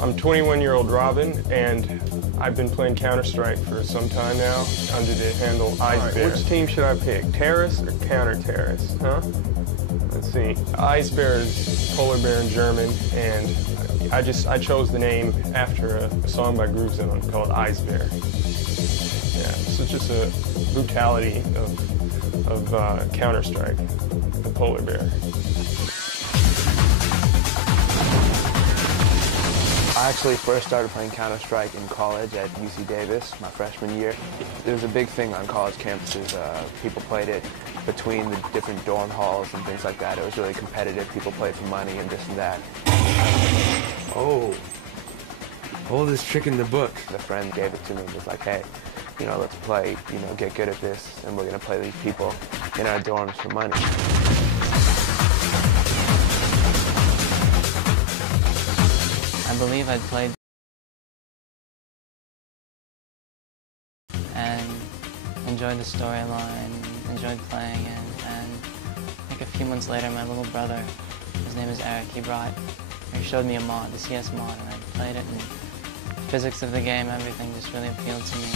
I'm 21-year-old Robin, and I've been playing Counter-Strike for some time now under the handle Ice Bear. Which team should I pick, terrorist or counter-terrorist, huh? Let's see. Ice Bear is polar bear in German, and I chose the name after a song by Groove Zone called Ice Bear. Yeah, so it's just a brutality of Counter-Strike, the polar bear. I actually first started playing Counter-Strike in college at UC Davis, my freshman year. It was a big thing on college campuses. People played it between the different dorm halls and things like that. It was really competitive. People played for money and this and that. Oh, oldest trick in the book. The friend gave it to me and was like, hey, you know, let's play, you know, get good at this, and we're gonna play these people in our dorms for money. I believe I played and enjoyed the storyline, enjoyed playing it, and like a few months later, my little brother, his name is Eric, he showed me a mod, the CS mod, and I played it, and the physics of the game, everything just really appealed to me.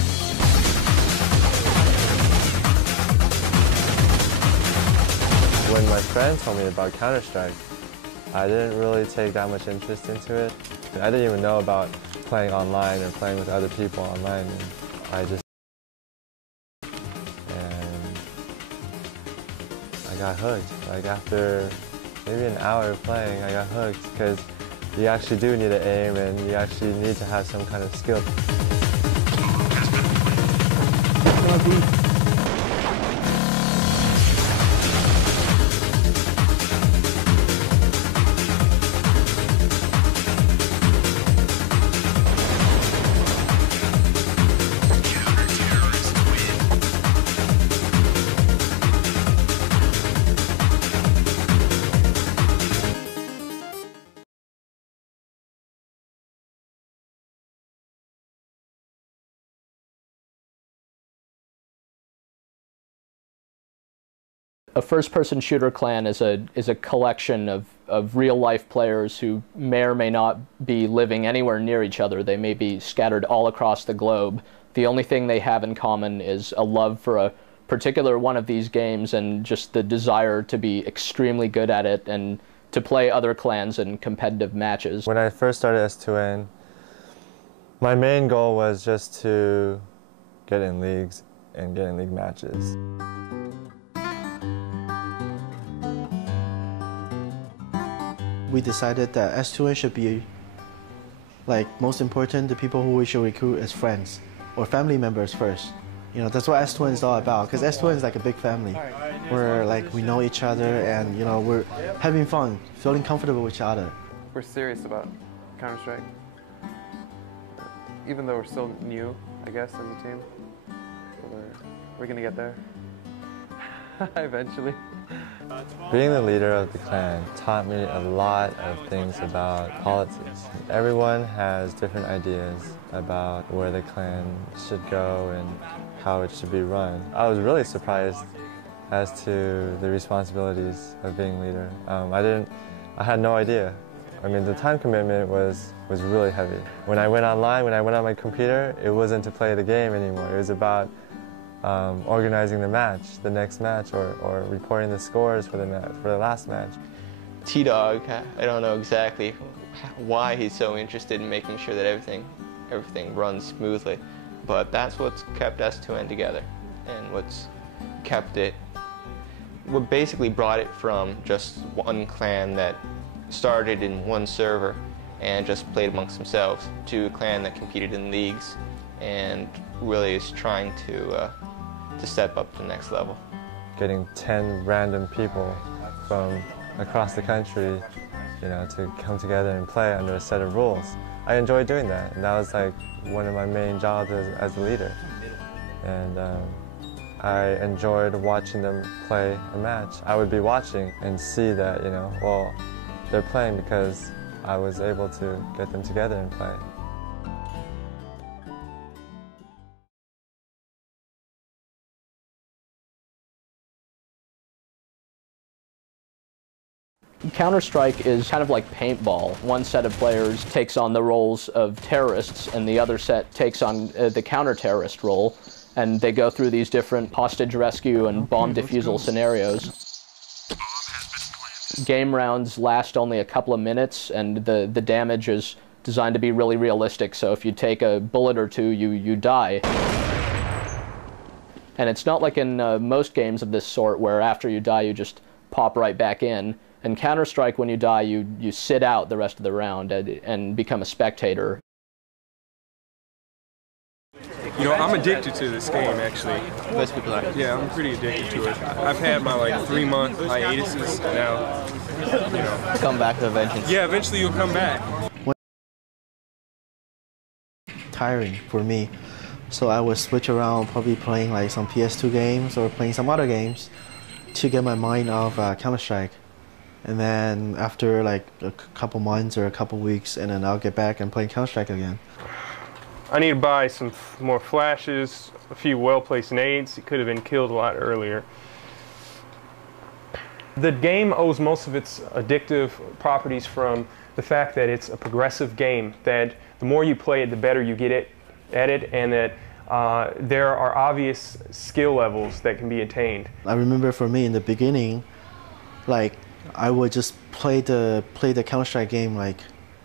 When my friend told me about Counter-Strike, I didn't really take that much interest into it. I didn't even know about playing online or playing with other people online, and I got hooked. Like after maybe an hour of playing, I got hooked because you actually do need to aim and you actually need to have some kind of skill. A first-person shooter clan is a collection of real-life players who may or may not be living anywhere near each other. They may be scattered all across the globe. The only thing they have in common is a love for a particular one of these games and just the desire to be extremely good at it and to play other clans in competitive matches. When I first started S2N, my main goal was just to get in leagues and get in league matches. We decided that S2N should be, like, most important, the people who we should recruit as friends or family members first. You know, that's what S2N is all about, because S2N is like a big family where, like, we know each other and, you know, we're having fun, feeling comfortable with each other. We're serious about Counter-Strike. Even though we're still new, I guess, as a team, we're gonna get there eventually. Being the leader of the clan taught me a lot of things about politics. Everyone has different ideas about where the clan should go and how it should be run. I was really surprised as to the responsibilities of being leader. I had no idea. I mean, the time commitment was really heavy. When I went online, when I went on my computer, it wasn't to play the game anymore. It was about organizing the match, the next match, or reporting the scores for the last match. T-Dog, I don't know exactly why he's so interested in making sure that everything runs smoothly, but that's what's kept S2N together, and what basically brought it from just one clan that started in one server and just played amongst themselves to a clan that competed in leagues and really is trying to step up to the next level. Getting 10 random people from across the country, you know, to come together and play under a set of rules. I enjoyed doing that, and that was like one of my main jobs as a leader. And I enjoyed watching them play a match. I would be watching and see that, you know, well, they're playing because I was able to get them together and play. Counter-Strike is kind of like paintball. One set of players takes on the roles of terrorists, and the other set takes on the counter-terrorist role, and they go through these different hostage rescue and bomb defusal scenarios. Game rounds last only a couple of minutes, and the damage is designed to be really realistic, so if you take a bullet or two, you die. And it's not like in most games of this sort where after you die you just pop right back in. In Counter-Strike, when you die, you sit out the rest of the round and become a spectator. You know, I'm addicted to this game, actually. Most people are. Yeah, I'm pretty addicted to it. I've had my, like, 3-month hiatuses now, you know. Come back with a vengeance. Yeah, eventually you'll come back. Tiring for me. So I would switch around, probably playing like some PS2 games or playing some other games to get my mind off Counter-Strike. And then after like a couple months or a couple weeks, and then I'll get back and play Counter-Strike again. I need to buy some more flashes, a few well-placed nades. It could have been killed a lot earlier. The game owes most of its addictive properties from the fact that it's a progressive game, that the more you play it, the better you get at it, and that there are obvious skill levels that can be attained. I remember for me in the beginning, like I would just play the Counter-Strike game like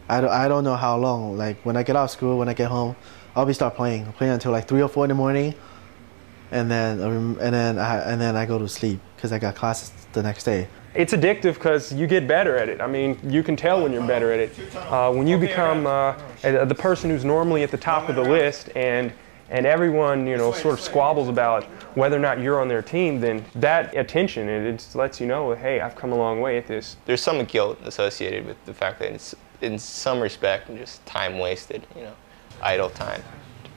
I don't know how long. Like when I get out of school, when I get home, I'll start playing until like 3 or 4 in the morning, and then I go to sleep because I got classes the next day. It's addictive because you get better at it. I mean, you can tell when you're better at it. When you become the person who's normally at the top of the list, and everyone, you know, sort of squabbles about whether or not you're on their team, then that attention, it just lets you know, hey, I've come a long way at this. There's some guilt associated with the fact that it's, in some respect, just time wasted, you know, idle time.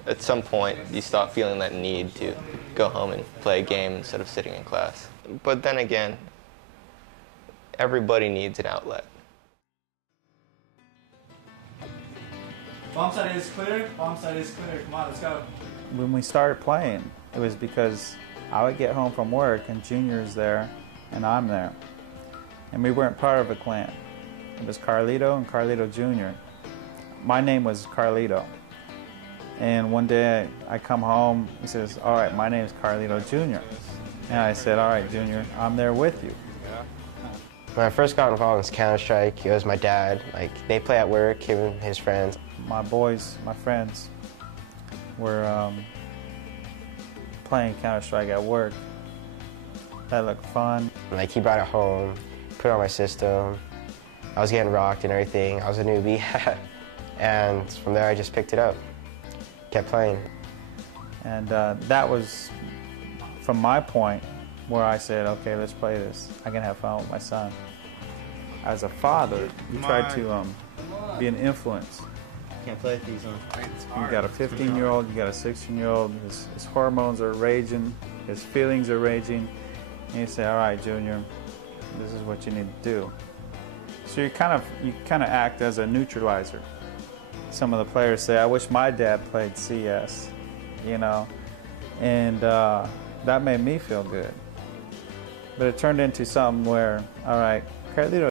At some point, you stop feeling that need to go home and play a game instead of sitting in class. But then again, everybody needs an outlet. Bomb site is clear. Bomb site is clear. Come on, let's go. When we started playing, it was because I would get home from work and Junior's there and I'm there. And we weren't part of a clan. It was Carlito and Carlito Jr. My name was Carlito. And one day I come home, he says, all right, my name is Carlito Jr. And I said, all right, Junior, I'm there with you. When I first got involved in Counter-Strike, it was my dad. Like, they play at work, him and his friends. My boys, my friends, were playing Counter-Strike at work. That looked fun. Like, he brought it home, put it on my system. I was getting rocked and everything. I was a newbie. And from there, I just picked it up, kept playing. And that was, from my point, where I said, okay, let's play this. I can have fun with my son. As a father, you try to be an influence. Can't play with these, huh? You got a 15-year-old, you got a 16-year-old, his hormones are raging, his feelings are raging, and you say, all right, Junior, this is what you need to do. So you kind of act as a neutralizer. Some of the players say, I wish my dad played CS, you know, and that made me feel good. But it turned into something where, all right, Carlito,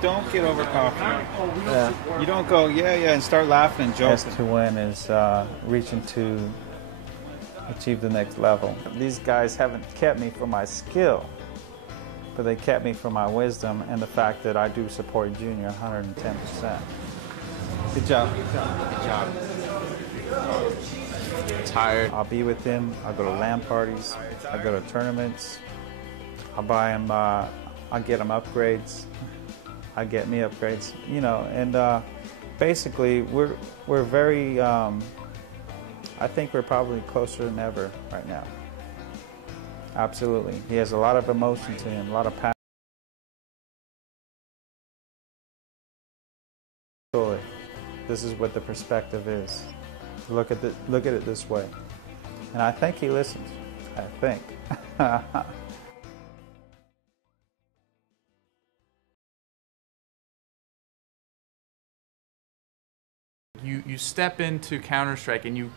don't get overconfident. Yeah. You don't go, yeah, and start laughing and joking. Best to win is reaching to achieve the next level. These guys haven't kept me for my skill, but they kept me for my wisdom and the fact that I do support Junior 110%. Good job. Good job. Good job. Tired. I'll be with him. I'll go to LAN parties. I'll go to tournaments. I'll buy him. I'll get him upgrades. I'll get me upgrades. You know, and basically we're very. I think we're probably closer than ever right now. Absolutely. He has a lot of emotion to him, a lot of passion. This is what the perspective is. Look at it this way. And I think he listens. I think. you step into Counter-Strike and you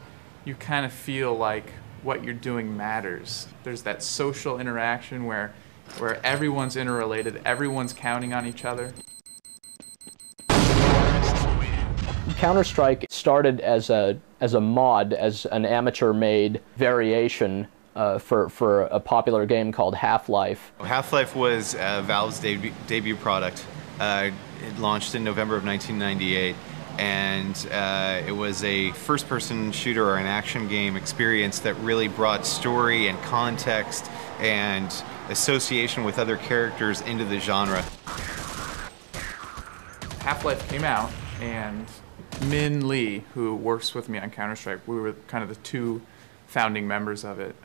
kind of feel like what you're doing matters. There's that social interaction where everyone's interrelated, everyone's counting on each other. Counter-Strike started as a mod, as an amateur-made variation for a popular game called Half-Life. Half-Life was Valve's debut product. It launched in November of 1998, and it was a first-person shooter or an action game experience that really brought story and context and association with other characters into the genre. Half-Life came out, and Min Lee, who works with me on Counter-Strike, we were kind of the two founding members of it.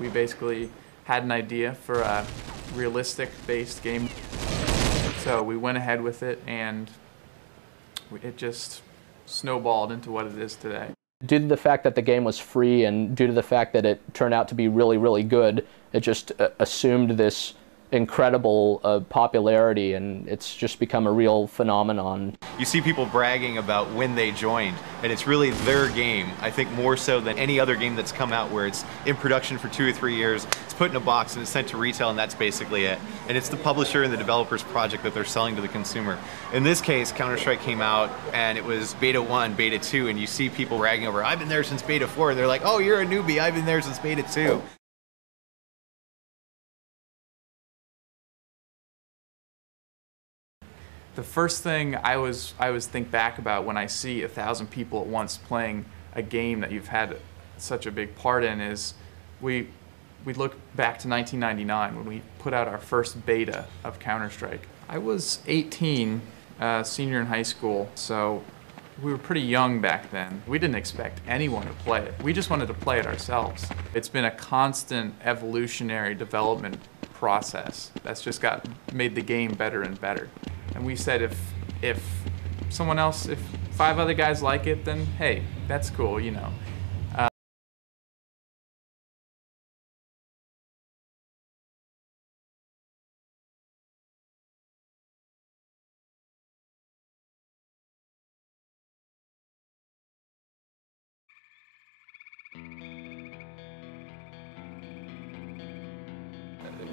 We basically had an idea for a realistic-based game, so we went ahead with it, and it just snowballed into what it is today. Due to the fact that the game was free and due to the fact that it turned out to be really, really good, it just assumed this incredible popularity, and it's just become a real phenomenon. You see people bragging about when they joined, and it's really their game, I think more so than any other game that's come out where it's in production for 2 or 3 years, it's put in a box and it's sent to retail, and that's basically it. And it's the publisher and the developer's project that they're selling to the consumer. In this case, Counter-Strike came out and it was beta 1, beta 2, and you see people bragging over, I've been there since beta 4, and they're like, oh, you're a newbie, I've been there since beta 2. The first thing I always think back about when I see 1,000 people at once playing a game that you've had such a big part in is we look back to 1999 when we put out our first beta of Counter-Strike. I was 18, senior in high school, so we were pretty young back then. We didn't expect anyone to play it. We just wanted to play it ourselves. It's been a constant evolutionary development process that's just made the game better and better. And we said if 5 other guys like it, then hey, that's cool, you know.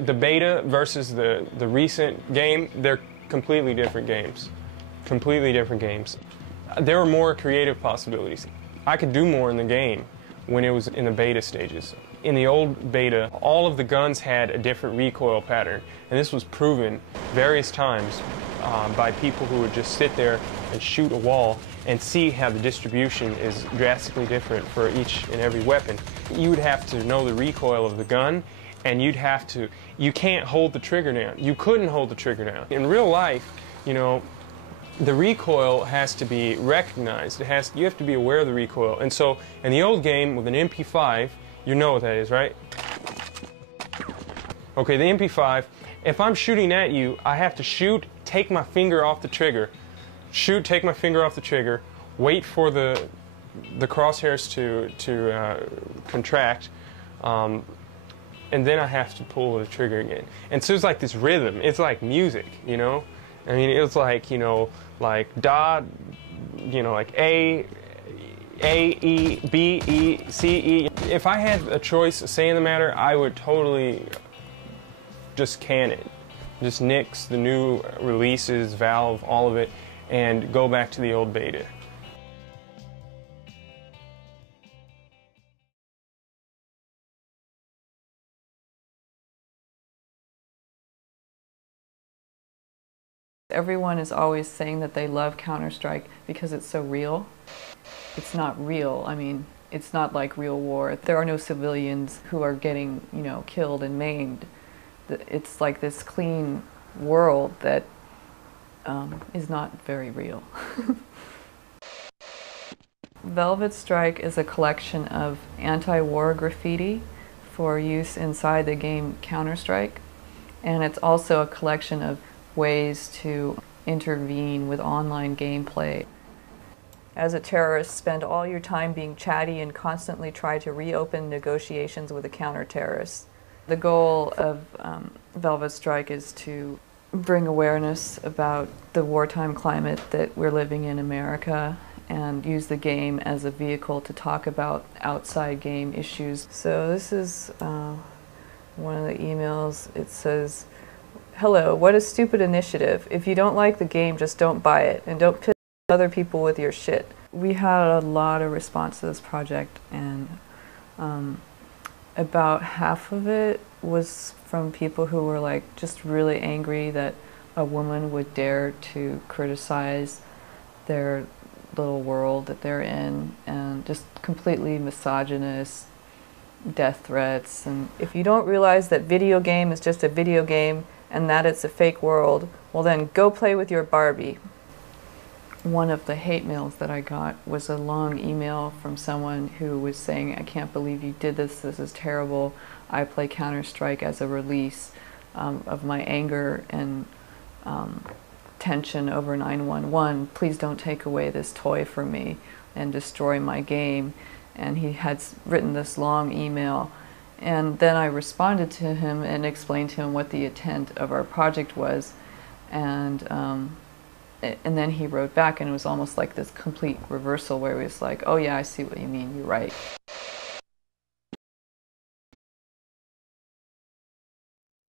The beta versus the recent game, they're completely different games. Completely different games. There were more creative possibilities. I could do more in the game when it was in the beta stages. In the old beta, all of the guns had a different recoil pattern, and this was proven various times by people who would just sit there and shoot a wall and see how the distribution is drastically different for each and every weapon. You would have to know the recoil of the gun, and you can't hold the trigger down. You couldn't hold the trigger down. In real life, you know, the recoil has to be recognized. You have to be aware of the recoil. And so, in the old game with an MP5, you know what that is, right? Okay, the MP5, if I'm shooting at you, I have to shoot, take my finger off the trigger, shoot, take my finger off the trigger, wait for the crosshairs to contract, and then I have to pull the trigger again. And so it's like this rhythm. It's like music, you know? I mean, it's like, you know, like da, you know, like A, E, B, E, C, E. If I had a choice of saying the matter, I would totally just can it. Just nix the new releases, Valve, all of it, and go back to the old beta. Everyone is always saying that they love Counter-Strike because it's so real. It's not real. I mean, it's not like real war. There are no civilians who are getting, you know, killed and maimed. It's like this clean world that is not very real. Velvet Strike is a collection of anti-war graffiti for use inside the game Counter-Strike, and it's also a collection of ways to intervene with online gameplay. As a terrorist, spend all your time being chatty and constantly try to reopen negotiations with a counter-terrorist. The goal of Velvet Strike is to bring awareness about the wartime climate that we're living in America and use the game as a vehicle to talk about outside game issues. So this is one of the emails. It says, "Hello, what a stupid initiative. If you don't like the game, just don't buy it, and don't piss other people with your shit." We had a lot of response to this project, and about half of it was from people who were like just really angry that a woman would dare to criticize their little world that they're in, and just completely misogynist, death threats. And if you don't realize that video game is just a video game and that it's a fake world, well then go play with your Barbie. One of the hate mails that I got was a long email from someone who was saying, "I can't believe you did this, this is terrible. I play Counter-Strike as a release of my anger and tension over 911. Please don't take away this toy from me and destroy my game." And he had written this long email, and then I responded to him and explained to him what the intent of our project was, and then he wrote back, and it was almost like this complete reversal where he was like, "Oh yeah, I see what you mean, you're right."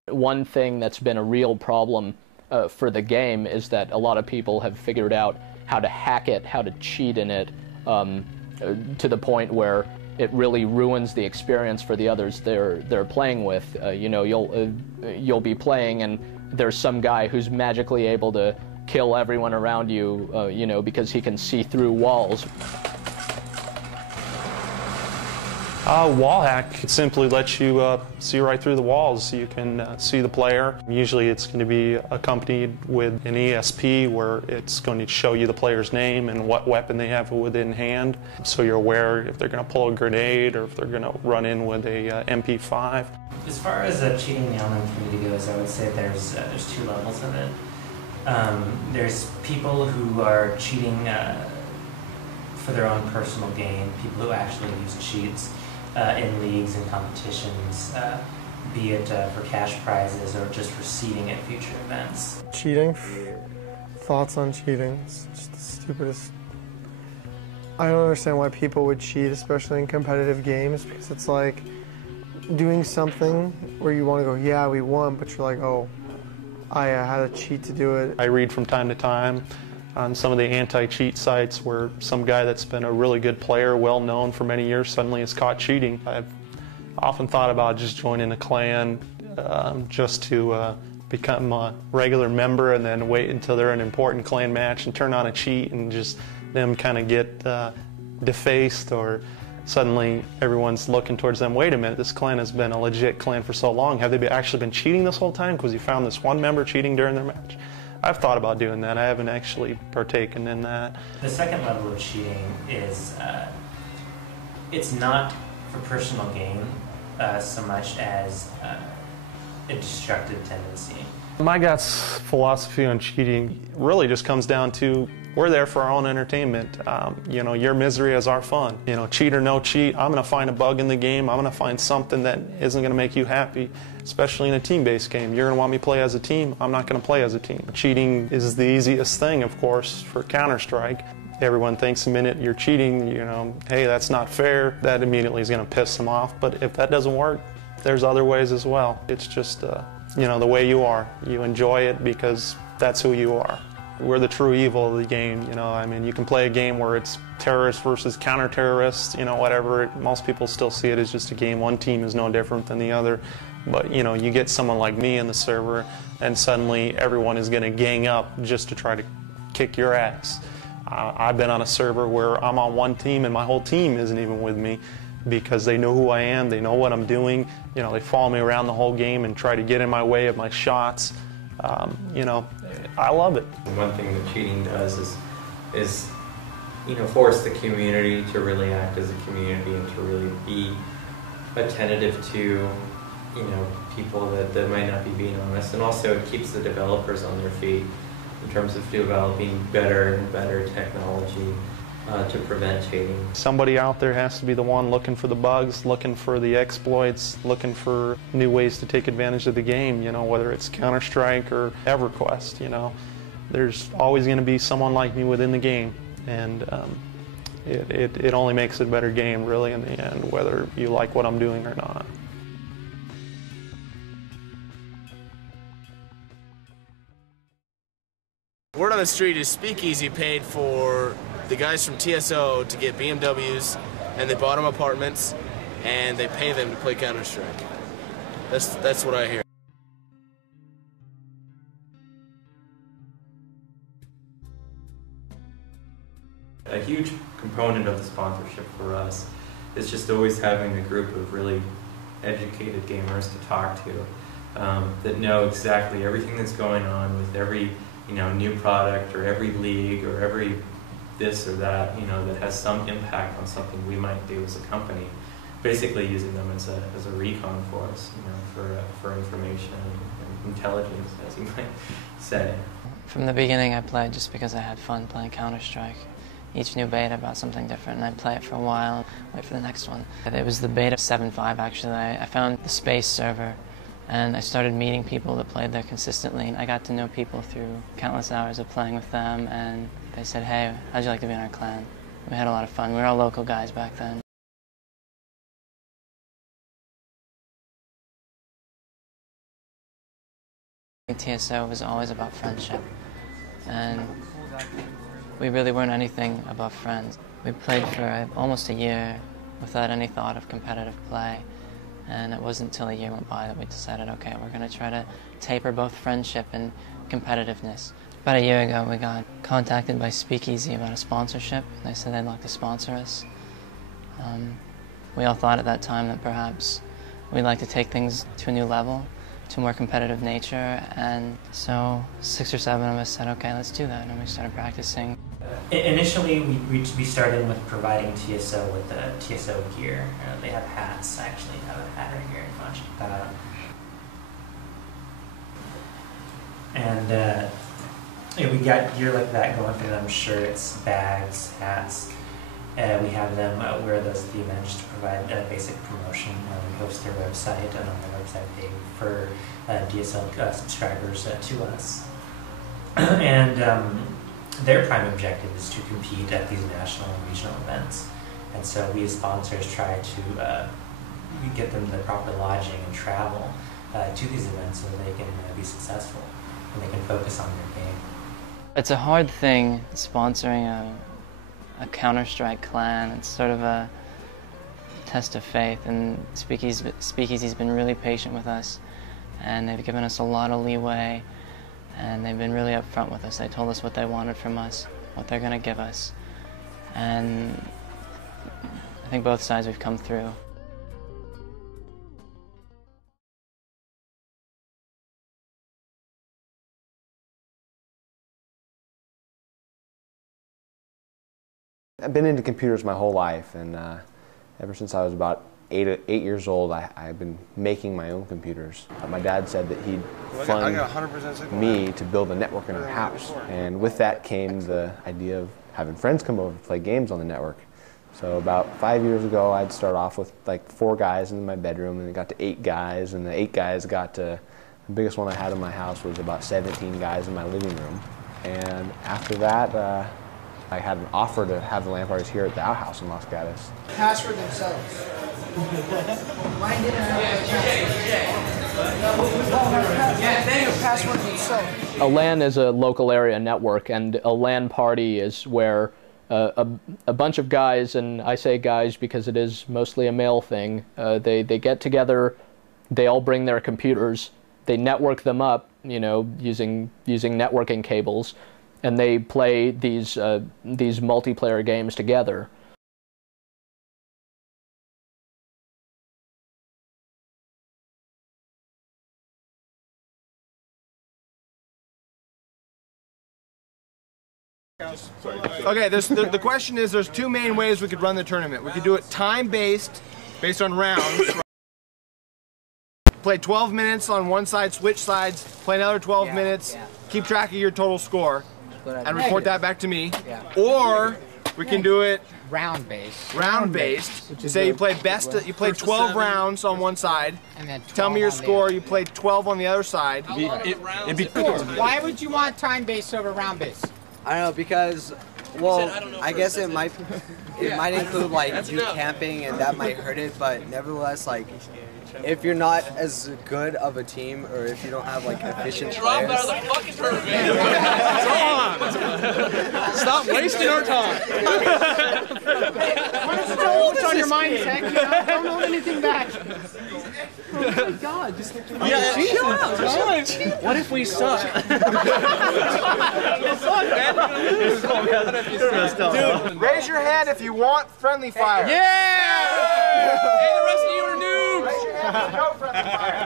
One thing that's been a real problem for the game is that a lot of people have figured out how to hack it, how to cheat in it, to the point where it really ruins the experience for the others they're playing with. You know, you'll be playing and there's some guy who's magically able to kill everyone around you, you know, because he can see through walls. Wall hack simply lets you see right through the walls. You can see the player. Usually it's going to be accompanied with an ESP where it's going to show you the player's name and what weapon they have within hand, so you're aware if they're going to pull a grenade or if they're going to run in with a MP5. As far as cheating in the online community goes, I would say there's two levels of it. There's people who are cheating for their own personal gain, people who actually use cheats in leagues and competitions, be it for cash prizes or just for seeding at future events. Cheating? Thoughts on cheating? It's just the stupidest. I don't understand why people would cheat, especially in competitive games, because it's like doing something where you want to go, yeah, we won, but you're like, oh, I had to cheat to do it. I read from time to time on some of the anti-cheat sites where some guy that's been a really good player, well known for many years, suddenly is caught cheating. I've often thought about just joining a clan just to become a regular member and then wait until they're in an important clan match and turn on a cheat and just them kind of get defaced, or suddenly everyone's looking towards them. Wait a minute, this clan has been a legit clan for so long. Have they actually been cheating this whole time because you found this one member cheating during their match? I've thought about doing that. I haven't actually partaken in that. The second level of cheating is it's not for personal gain so much as a destructive tendency. My guy's philosophy on cheating really just comes down to we're there for our own entertainment. You know, your misery is our fun. You know, cheat or no cheat, I'm going to find a bug in the game. I'm going to find something that isn't going to make you happy, especially in a team-based game. You're going to want me to play as a team. I'm not going to play as a team. Cheating is the easiest thing, of course, for Counter-Strike. Everyone thinks the minute you're cheating, you know, hey, that's not fair. That immediately is going to piss them off. But if that doesn't work, there's other ways as well. It's just, you know, the way you are. You enjoy it because that's who you are. We're the true evil of the game, you know. I mean, you can play a game where it's terrorists versus counter-terrorists, you know, whatever. Most people still see it as just a game. One team is no different than the other. But, you know, you get someone like me in the server, and suddenly everyone is going to gang up just to try to kick your ass. I've been on a server where I'm on one team and my whole team isn't even with me because they know who I am, they know what I'm doing. You know, they follow me around the whole game and try to get in my way of my shots. You know, I love it. One thing that cheating does is you know, force the community to really act as a community and to really be attentive to, you know, people that might not be being honest. And also it keeps the developers on their feet in terms of developing better and better technology to prevent cheating. Somebody out there has to be the one looking for the bugs, looking for the exploits, looking for new ways to take advantage of the game, you know, whether it's Counter-Strike or EverQuest, you know. There's always going to be someone like me within the game, and it only makes it a better game, really, in the end, whether you like what I'm doing or not. Word on the street is Speakeasy paid for the guys from TSO to get BMWs, and they bought them apartments, and they pay them to play Counter-Strike. That's what I hear. A huge component of the sponsorship for us is just always having a group of really educated gamers to talk to that know exactly everything that's going on with every new product or every league or every this or that that has some impact on something we might do as a company. Basically using them as a recon for us, for information and intelligence, as you might say. From the beginning, I played just because I had fun playing Counter-Strike. Each new beta about something different, and I'd play it for a while, wait for the next one. It was the beta 7.5, actually. I found the space server, and I started meeting people that played there consistently. I got to know people through countless hours of playing with them, and they said, hey, how'd you like to be in our clan? We had a lot of fun. We were all local guys back then. TSO was always about friendship, and we really weren't anything above friends. We played for almost a year without any thought of competitive play, and it wasn't until a year went by that we decided, okay, we're going to try to taper both friendship and competitiveness. About a year ago, we got contacted by Speakeasy about a sponsorship, and they said they'd like to sponsor us. We all thought at that time that perhaps we'd like to take things to a new level, to a more competitive nature, and so 6 or 7 of us said, okay, let's do that, and we started practicing. Initially, we started with providing TSO with the TSO gear. They have hats. I actually have a hat right here in front. We got gear like that going for them: shirts, bags, hats. We have them wear those at the events to provide basic promotion. We host their website, and on their website they refer DSL subscribers to us. And their prime objective is to compete at these national and regional events. And so we as sponsors try to get them the proper lodging and travel to these events so that they can be successful and they can focus on their game. It's a hard thing sponsoring a Counter-Strike clan. It's sort of a test of faith, and Speakeasy's been really patient with us, and they've given us a lot of leeway, and they've been really upfront with us. They told us what they wanted from us, what they're going to give us, and I think both sides we've come through. I've been into computers my whole life, and ever since I was about 8 years old, I've been making my own computers. My dad said that he'd fund me to build a network in our house, and with that came the idea of having friends come over to play games on the network. So about 5 years ago, I'd start off with like 4 guys in my bedroom, and it got to 8 guys, and the 8 guys got to, the biggest one I had in my house was about 17 guys in my living room. And after that, I had an offer to have the LAN parties here at the outhouse in Los Gatos. Password themselves. Mine didn't have password themselves. A LAN is a local area network, and a LAN party is where a bunch of guys, and I say guys because it is mostly a male thing, they get together, they all bring their computers, they network them up, using networking cables, and they play these multiplayer games together. Okay, the question is, there's 2 main ways we could run the tournament. We could do it time-based, based on rounds. Play 12 minutes on one side, switch sides, play another 12 minutes, keep track of your total score, and report that back to me. Or we can do it round-based. Round-based. Say you played 12 rounds on one side. And then tell me your score. You played 12 on the other side. It'd be cool. Why would you want time-based over round-based? I don't know, because Well, I guess it might include like you camping, and that might hurt it. But nevertheless, like if you're not as good of a team, or if you don't have like efficient players. Stop wasting our time. What's on your mind, Tech? Don't hold anything back. Oh my God! Just chill out. What if we suck? Dude, raise your hand if you want friendly fire. Yeah! Hey, the rest of you are noobs. Raise your hand if you know friendly fire.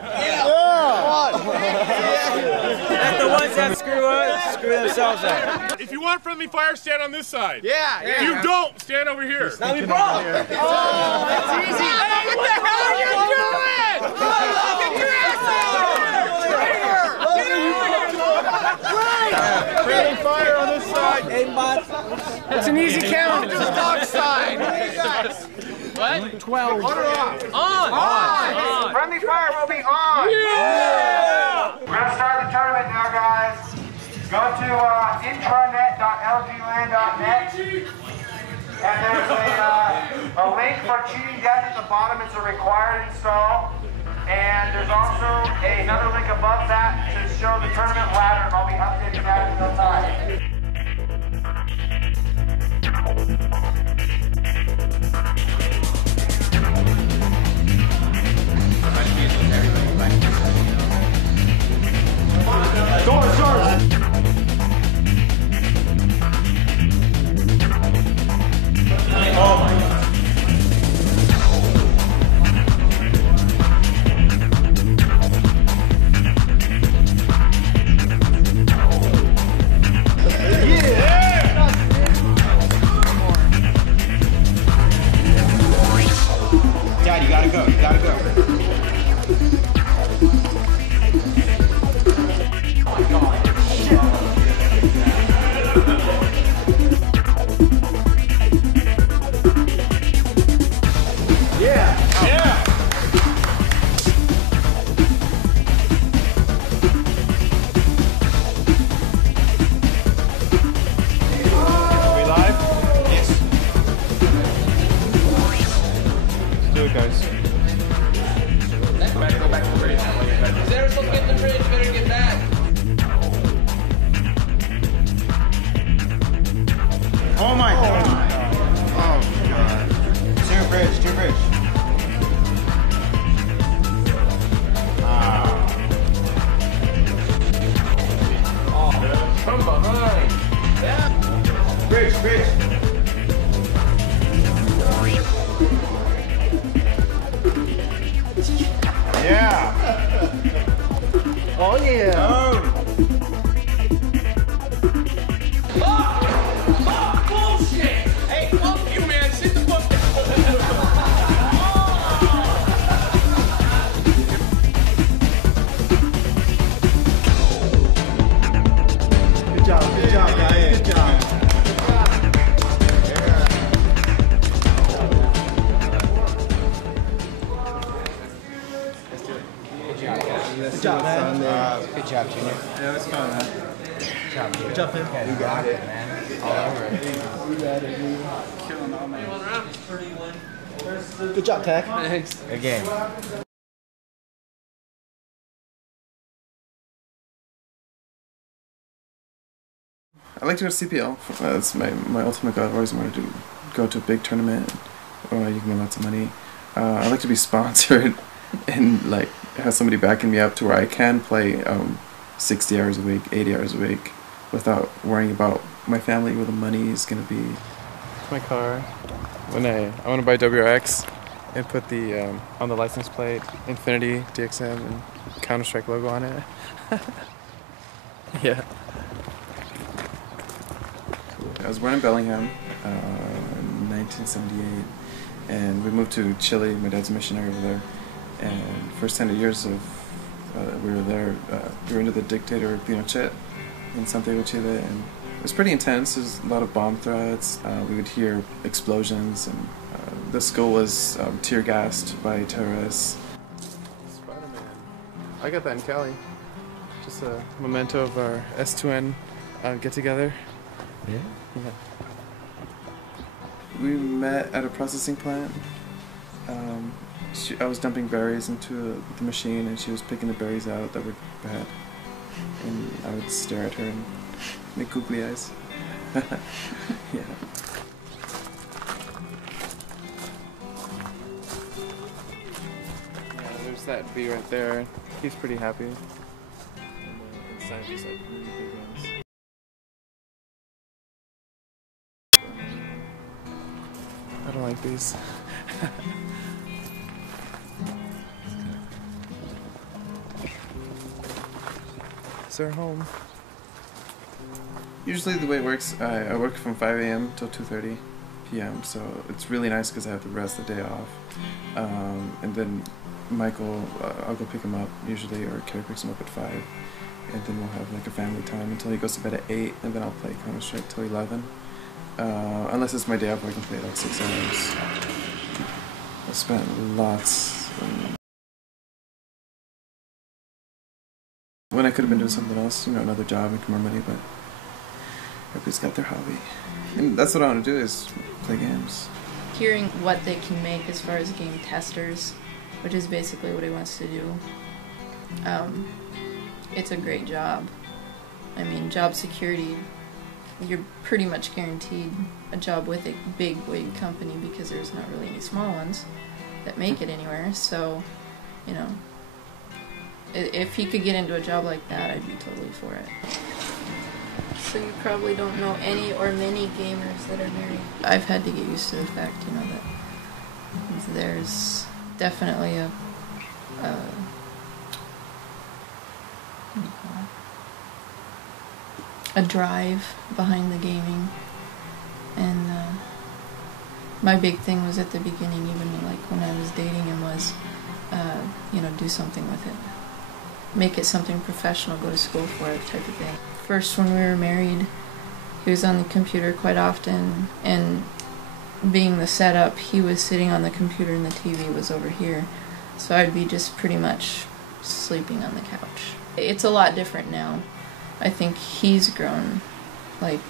Let the ones that screw themselves up. If you want friendly fire, stand on this side. Yeah. If you don't, stand over here. Now we brought. Oh, that's easy. Hey, what the hell are you doing? Get your ass out! Friendly fire on this side. It's an easy count. To the dog side. What? 12. On or off? On. Friendly fire will be on. Yeah! We're going to start the tournament now, guys. Go to intranet.lgland.net. And there's a link for cheating death at the bottom. It's a required install. And there's also another link above that to show the tournament ladder, and I'll be updating that in real time. Oh my God. Dad, you gotta go. You gotta go. Guys. Go back to the bridge. Is there supposed to get in the bridge? Better get back. Oh my God. Oh God. To bridge. Oh, from behind. Yeah. Bridge. Yeah. Oh yeah. Oh. Fuck bullshit. Hey, fuck you, man. Sit the fuck Good job, guys. Good job. Good job, man. Good job, Junior. Yeah, it was fun, man. Good job, Good job, man. You got it, man. All over it. You got it, dude. Killing all, man. Good job, Tech. Thanks. Good game. I like to go to CPL. That's my ultimate goal. I've always wanted to go to a big tournament where you can win lots of money. I like to be sponsored and like have somebody backing me up to where I can play 60 hours a week, 80 hours a week without worrying about my family, where the money is going to be. My car. When I want to buy WRX and put the on the license plate Infinity DXM and Counter-Strike logo on it. Yeah. I was born in Bellingham in 1978, and we moved to Chile. My dad's a missionary over there, and first 10 years of we were there, we were under the dictator Pinochet in Santiago, Chile, and it was pretty intense. There's a lot of bomb threats. We would hear explosions, and the school was tear gassed by terrorists. Spider-Man. I got that in Cali. Just a memento of our S2N get together. Yeah? Yeah. We met at a processing plant. I was dumping berries into the machine, and she was picking the berries out that were bad. And I would stare at her and make googly eyes. Yeah. There's that V right there. He's pretty happy. And inside there's like really big ones. I don't like these. It's our home. Usually the way it works, I work from 5 a.m. till 2:30 p.m. So it's really nice because I have the rest of the day off. And then Michael, I'll go pick him up usually, or Carrie picks him up at 5. And then we'll have like a family time until he goes to bed at 8, and then I'll play Counter-Strike till 11. Unless it's my day off, I can play like 6 hours. I spent lots. When I could have been doing something else, you know, another job, making more money, but everybody's got their hobby. And that's what I want to do, is play games. Hearing what they can make as far as game testers, which is basically what he wants to do, it's a great job. I mean, job security, you're pretty much guaranteed a job with a big wig company because there's not really any small ones that make it anywhere. So, you know, if he could get into a job like that, I'd be totally for it. So you probably don't know any or many gamers that are married. I've had to get used to the fact, you know, that there's definitely a drive behind the gaming, and my big thing was at the beginning, even like when I was dating him, was you know, do something with it, make it something professional, go to school for it, type of thing. First, when we were married, he was on the computer quite often, and being the setup, he was sitting on the computer and the TV was over here, so I'd be just pretty much sleeping on the couch. It's a lot different now. I think he's grown, like,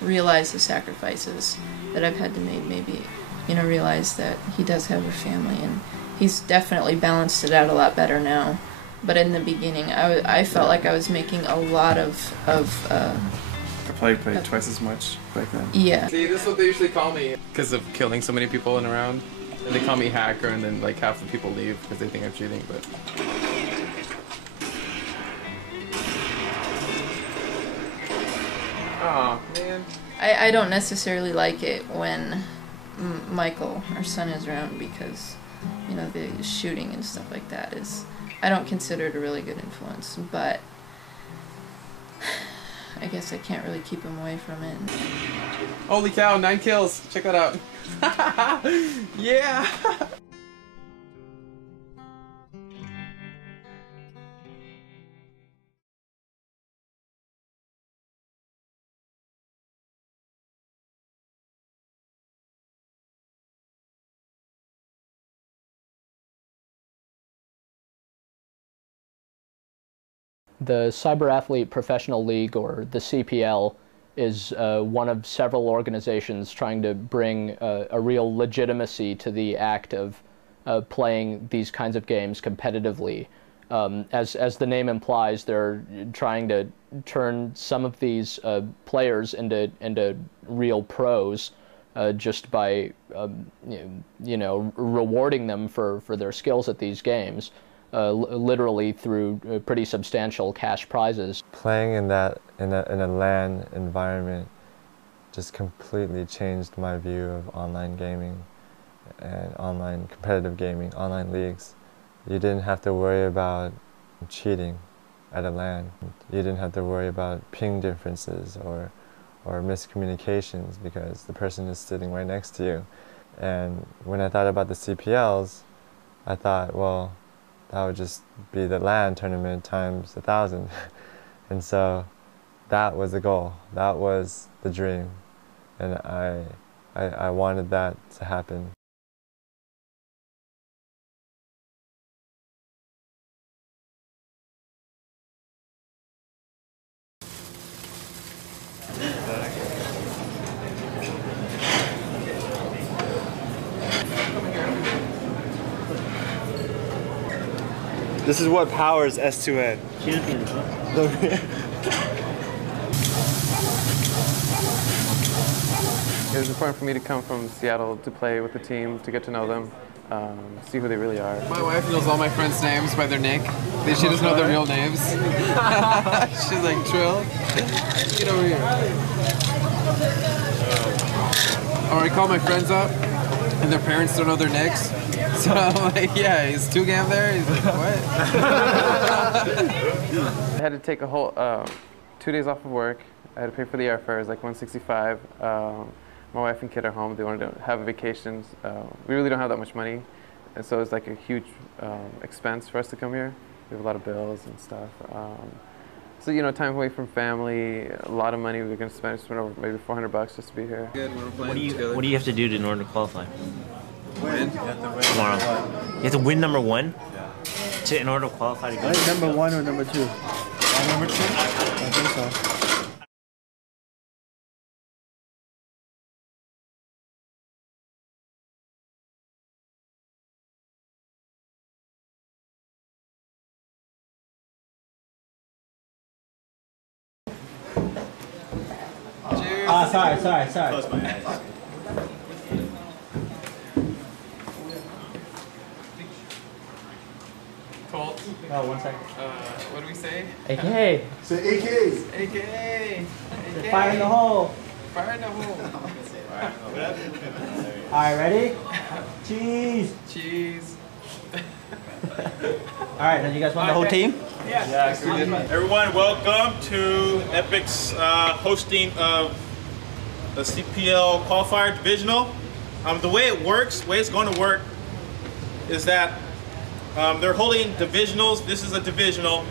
realized the sacrifices that I've had to make, maybe, you know, realize that he does have a family, and he's definitely balanced it out a lot better now. But in the beginning, I felt like I was making a lot of I probably played twice as much back then. Yeah. See, this is what they usually call me because of killing so many people in a round. And they call me hacker, and then like half the people leave because they think I'm cheating, but... Oh, man. I don't necessarily like it when Michael, our son, is around because, you know, the shooting and stuff like that is... I don't consider it a really good influence, but I guess I can't really keep him away from it. Holy cow, 9 kills. Check that out. Yeah! The Cyber Athlete Professional League, or the CPL, is one of several organizations trying to bring a real legitimacy to the act of playing these kinds of games competitively. As the name implies, they're trying to turn some of these players into real pros just by you know, rewarding them for their skills at these games. Literally through pretty substantial cash prizes. Playing in a LAN environment just completely changed my view of online gaming and online competitive gaming, online leagues. You didn't have to worry about cheating at a LAN. You didn't have to worry about ping differences or miscommunications because the person is sitting right next to you. And when I thought about the CPLs, I thought, well, that would just be the LAN tournament times 1,000. And so that was the goal. That was the dream. And I wanted that to happen. This is what powers S2N. Champions, huh? It was important for me to come from Seattle to play with the team, to get to know them, see who they really are. My wife knows all my friends' names by their nick. She doesn't know their real names. She's like, Trill, get over here. Or I call my friends up, and their parents don't know their nicks. So I'm like, yeah, is Tugam there? He's like, what? I had to take a whole 2 days off of work. I had to pay for the airfare. It was like $165. My wife and kid are home. They wanted to have a vacation. We really don't have that much money, and so it's like a huge expense for us to come here. We have a lot of bills and stuff. So you know, time away from family, a lot of money. We're going to spend over maybe $400 just to be here. Good, what do you have to do in order to qualify? Win. Tomorrow. You have to win number 1 in order to qualify to go. Number 1 or number 2? Number 2? I think so. Sorry. Close my eyes. Colt. Oh, 1 second. What do we say? AKA. Say AKA. AKA. Fire in the hole. Fire in the hole. All right, ready? Cheese. Cheese. All right, then you guys want the whole team? Yeah. Everyone, welcome to Epic's hosting of the CPL qualifier divisional. The way it works, the way it's going to work, is that they're holding divisionals. This is a divisional,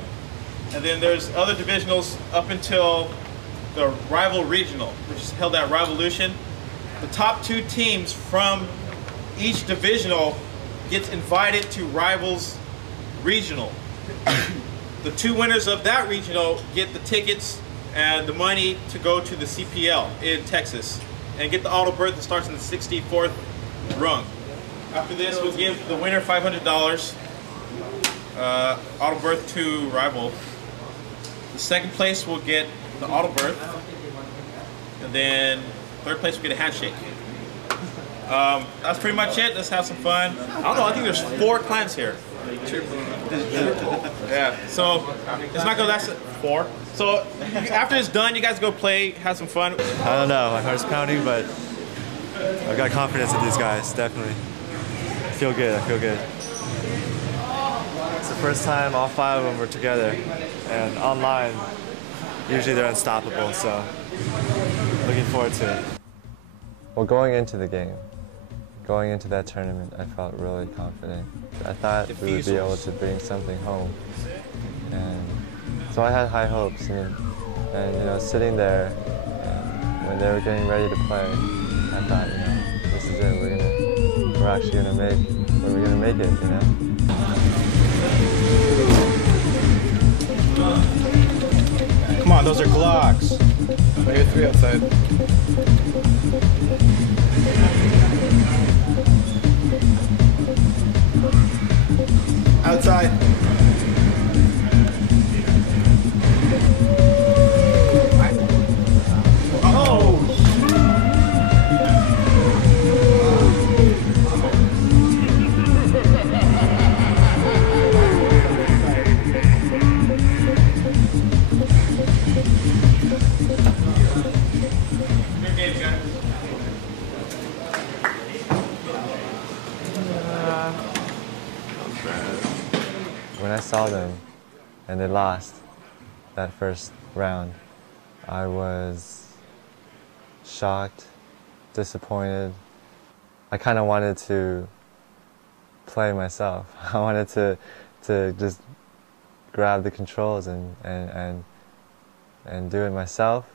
and then there's other divisionals up until the rival regional, which is held at Revolution. The top 2 teams from each divisional gets invited to rivals regional. The 2 winners of that regional get the tickets and the money to go to the CPL in Texas and get the auto berth that starts in the 64th rung. After this, we'll give the winner $500 auto berth to rival. The second place will get the auto berth, and then third place will get a handshake. That's pretty much it. Let's have some fun. I don't know, I think there's 4 clans here. Yeah, so it's not gonna last 4. So after it's done, you guys go play, have some fun. I don't know, my heart's pounding, but I've got confidence in these guys, definitely. I feel good. It's the first time all 5 of them were together, and online, usually they're unstoppable, so looking forward to it. Well, going into the game, going into that tournament, I felt really confident. I thought we would be able to bring something home, and so I had high hopes. And you know, sitting there, when they were getting ready to play, I thought, you know, this is it. We're actually gonna make it, you know. Come on, those are Glocks. I hear 3 outside. Outside. When I saw them and they lost that first round, I was shocked, disappointed. I kind of wanted to play myself. I wanted to just grab the controls and do it myself.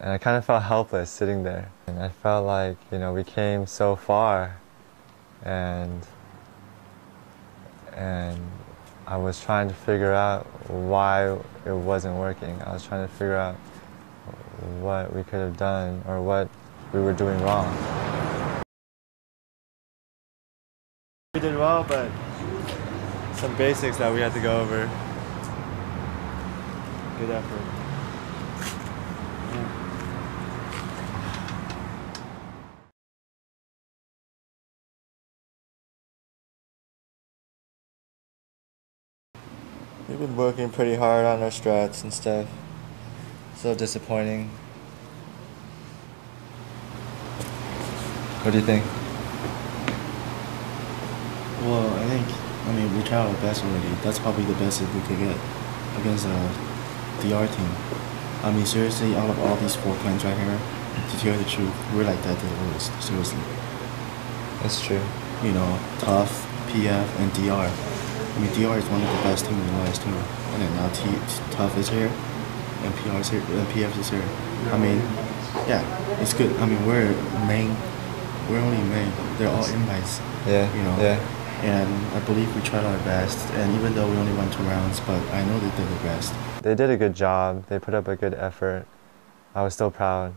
And I kind of felt helpless sitting there. And I felt like, you know, we came so far, and I was trying to figure out why it wasn't working. I was trying to figure out what we could have done or what we were doing wrong. We did well, but some basics that we had to go over. Good effort. We've been working pretty hard on our strats and stuff. So disappointing. What do you think? Well, I mean, we tried our best already. That's probably the best that we could get against DR team. I mean, seriously, out of all these 4 clans right here, to tell you the truth, we're like that to the lowest, seriously. That's true. You know, Tough, PF, and DR. I mean, DR is one of the best teams in the last team. And then now Tough is here, and PR is here, and PF is here. I mean, yeah, it's good. I mean, we're only main. They're all invites. Yeah. You know. Yeah. And I believe we tried our best. And even though we only won 2 rounds, but I know they did their best. They did a good job. They put up a good effort. I was still proud,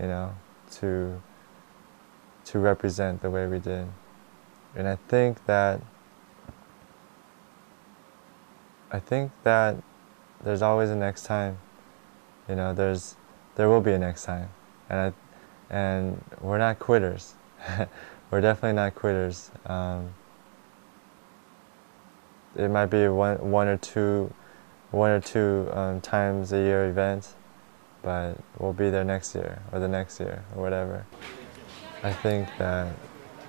you know, to represent the way we did. And I think that there's always a next time. You know, there will be a next time. And we're not quitters. We're definitely not quitters. It might be one or two times a year event, but we'll be there next year or the next year or whatever. I think that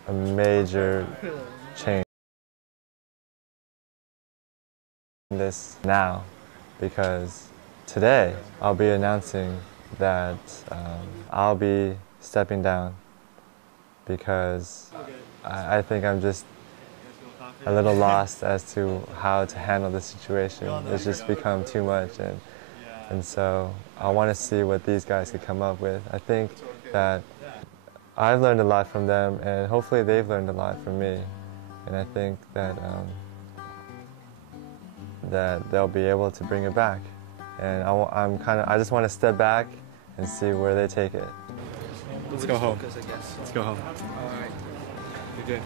a major change in this now, because today I'll be announcing that I'll be stepping down because I think I'm just a little lost as to how to handle the situation. It's just become too much, and so I want to see what these guys could come up with. I think that I've learned a lot from them, and hopefully they've learned a lot from me, and I think that that they'll be able to bring it back. And I just want to step back and see where they take it. Let's go home. Let's go home. All right. You're good.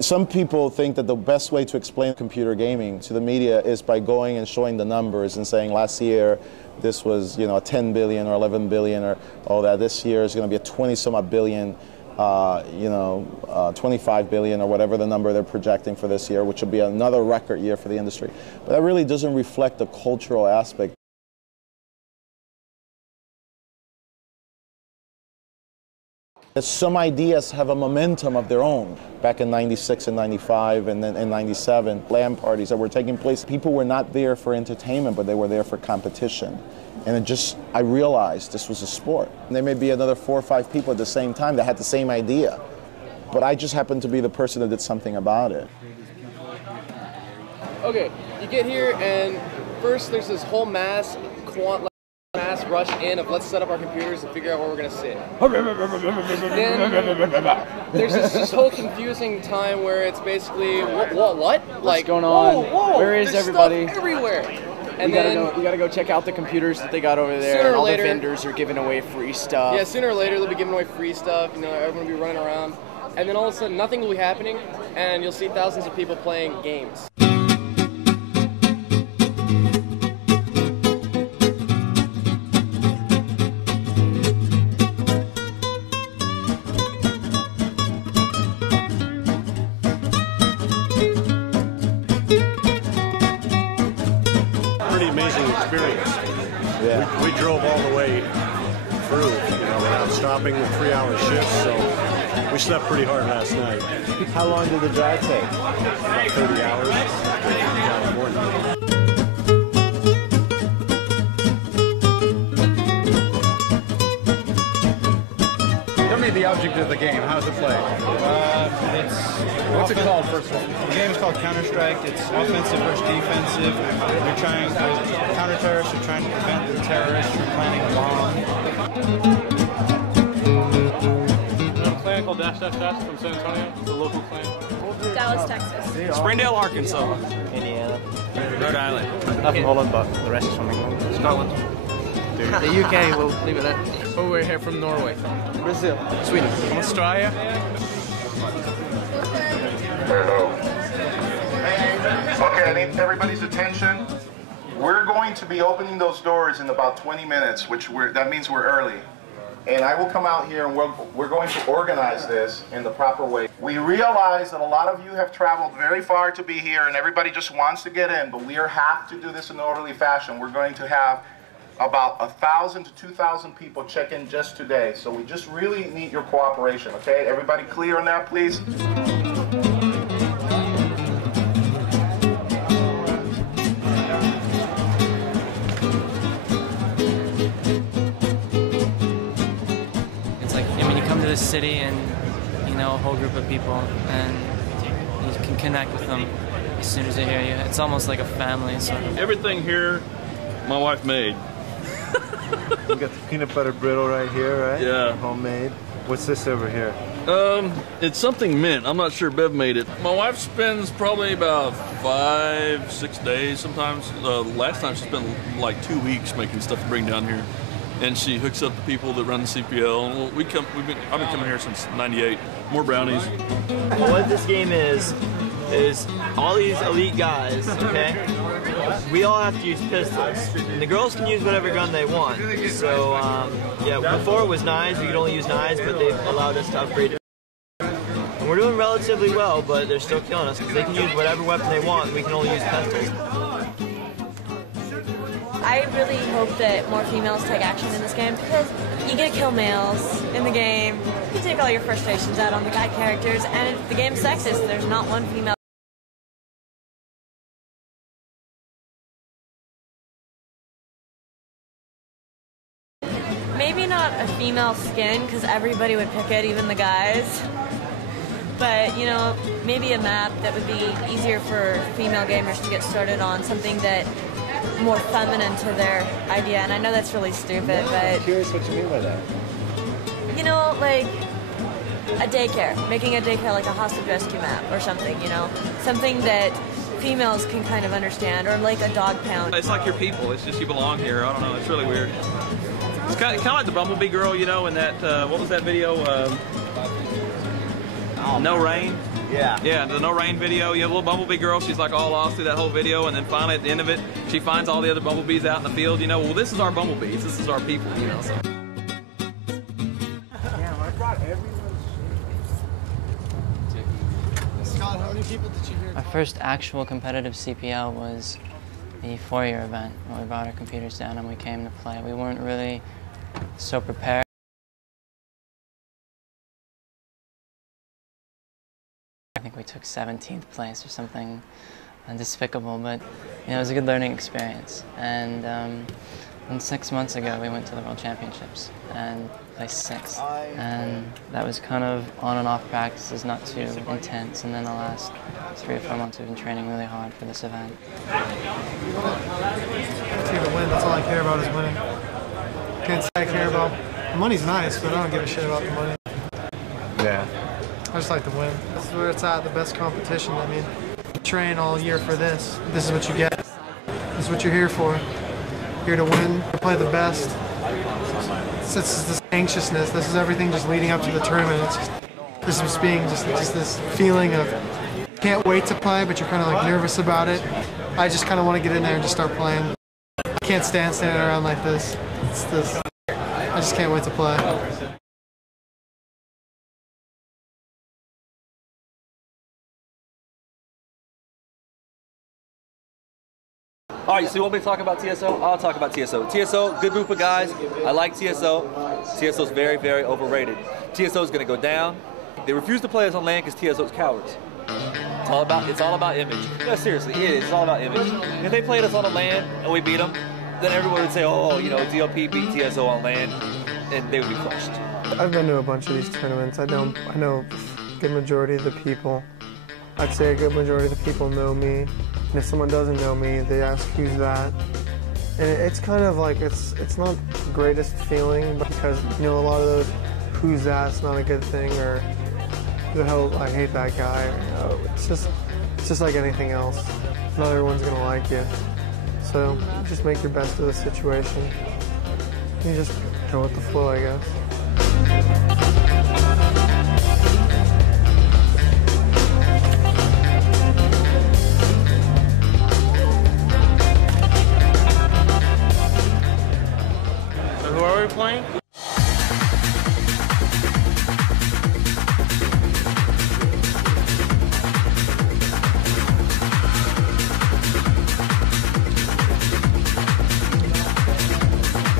Some people think that the best way to explain computer gaming to the media is by going and showing the numbers and saying last year this was, you know, 10 billion or 11 billion or all that. This year is going to be a 20-some-odd billion, 25 billion or whatever the number they're projecting for this year, which will be another record year for the industry. But that really doesn't reflect the cultural aspect. Some ideas have a momentum of their own. Back in 96 and 95 and then in 97, LAN parties that were taking place, people were not there for entertainment, but they were there for competition. And I realized this was a sport. And there may be another 4 or 5 people at the same time that had the same idea. But I just happened to be the person that did something about it. Okay, you get here and first there's this whole mass rush in of let's set up our computers and figure out where we're going to sit. Then there's this whole confusing time where it's basically, what? What's going on? Whoa, where is everybody? Stuff everywhere. And we gotta go check out the computers that they got over there. And all the vendors are giving away free stuff. Yeah, sooner or later they'll be giving away free stuff. You know, everyone will be running around. And then all of a sudden nothing will be happening and you'll see thousands of people playing games. We drove all the way through, without stopping the 3-hour shifts, so we slept pretty hard last night. How long did the drive take? About 30 hours from California. Tell me the object of the game. How does it play? What's it called, first of all? The game is called Counter-Strike. It's offensive versus defensive. You're trying to counter-terrorists. You're trying to prevent the terrorists from planting a bomb. There's a clan called Dash Dash Dash from San Antonio. It's a local clan. Dallas, Texas. Springdale, Arkansas. Indiana. Rhode Island. Not from Holland, but the rest is from England. Scotland. The UK, we'll leave it at. Oh, we're here from Norway. Brazil. Sweden. From Australia. Okay, I need everybody's attention. We're going to be opening those doors in about 20 minutes, that means we're early. And I will come out here and we're going to organize this in the proper way. We realize that a lot of you have traveled very far to be here and everybody just wants to get in, but we have to do this in an orderly fashion. We're going to have about 1,000 to 2,000 people check in just today. So we just really need your cooperation, okay? Everybody clear on that, please? The city and a whole group of people, and you can connect with them as soon as they hear you. It's almost like a family. So everything here, my wife made. You got the peanut butter brittle right here, right? Yeah, homemade. What's this over here? It's something mint. I'm not sure Bev made it. My wife spends probably about 5-6 days sometimes. Last time she spent like 2 weeks making stuff to bring down here. And she hooks up the people that run the CPL. And I've been coming here since '98. More brownies. What this game is all these elite guys, okay? We all have to use pistols. And the girls can use whatever gun they want. So, yeah, before it was knives, we could only use knives, but they've allowed us to upgrade it. And we're doing relatively well, but they're still killing us because they can use whatever weapon they want, and we can only use pistols. I really hope that more females take action in this game because you get to kill males in the game. You take all your frustrations out on the guy characters, and if the game's sexist, there's not one female. Maybe not a female skin because everybody would pick it, even the guys. But, maybe a map that would be easier for female gamers to get started on, something that more feminine to their idea, and I know that's really stupid, but I'm curious what you mean by that. Like a daycare, making a daycare like a hostage rescue map or something, something that females can kind of understand, or like a dog pound. It's like your people. It's just you belong here. I don't know. It's really weird. It's kind of like the Bumblebee girl, in that what was that video? No Rain. Yeah, the No Rain video. You have a little bumblebee girl. She's like all lost through that whole video, and then finally at the end of it, she finds all the other bumblebees out in the field. Well, this is our bumblebees. This is our people. So. Damn, I brought everyone's shit. Scott, how many people did you hear? Our first actual competitive CPL was the 4-year event when we brought our computers down and we came to play. We weren't really so prepared. I think we took 17th place or something despicable, but it was a good learning experience. And 6 months ago, we went to the World Championships and placed 6th. And that was kind of on and off practices, not too intense. And then the last 3 or 4 months, we've been training really hard for this event. It's here to win. That's all I care about is winning. Can't say I care about. The money's nice, but I don't give a shit about the money. Yeah. I just like to win. This is where it's at, the best competition. I mean, train all year for this. This is what you get. This is what you're here for. Here to win, to play the best. It's this anxiousness. This is everything just leading up to the tournament. It's just being just this feeling of can't wait to play, but you're kind of like nervous about it. I just kind of want to get in there and just start playing. I can't stand standing around like this. It's this. I just can't wait to play. All right, so you want me to talk about TSO? I'll talk about TSO. TSO, good group of guys. I like TSO. TSO's very, very overrated. TSO is going to go down. They refuse to play us on land because TSO's cowards. It's all about image. Yeah, seriously, it is. It's all about image. If they played us on the land and we beat them, then everyone would say, oh, DLP beat TSO on land, and they would be crushed. I've been to a bunch of these tournaments. I know a good majority of the people. I'd say a good majority of the people know me. And if someone doesn't know me, they ask, who's that? And it's kind of like, it's not the greatest feeling, but because, a lot of those, who's that's not a good thing, or who the hell, I hate that guy, or, it's just it's just like anything else. Not everyone's gonna like you. So just make your best of the situation. You just go with the flow, I guess. So who are we playing?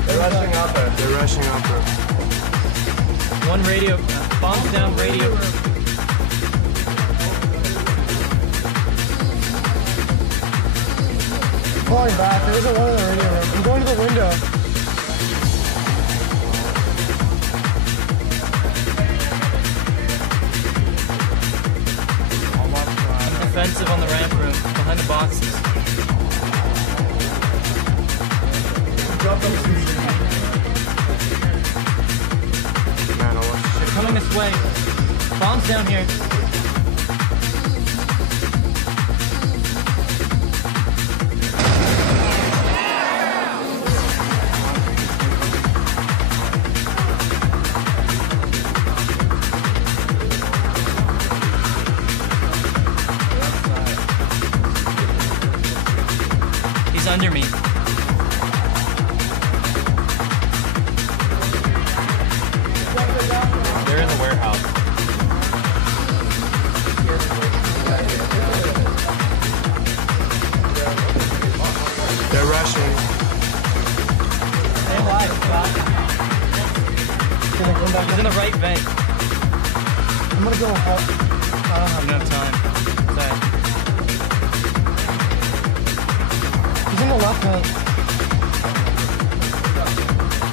They're rushing upper. They're rushing upper. One radio, bombs down radio. Falling back. There isn't one in the radio room. I'm going to the window. Defensive on the ramp room, behind the boxes. They're coming this way. Bombs down here. He's under me. They're in the warehouse. They're rushing. Stay alive, Scott. Gonna come back. He's in the right bank. I'm gonna go up. I don't You don't have time. Sorry. He's in the left hand.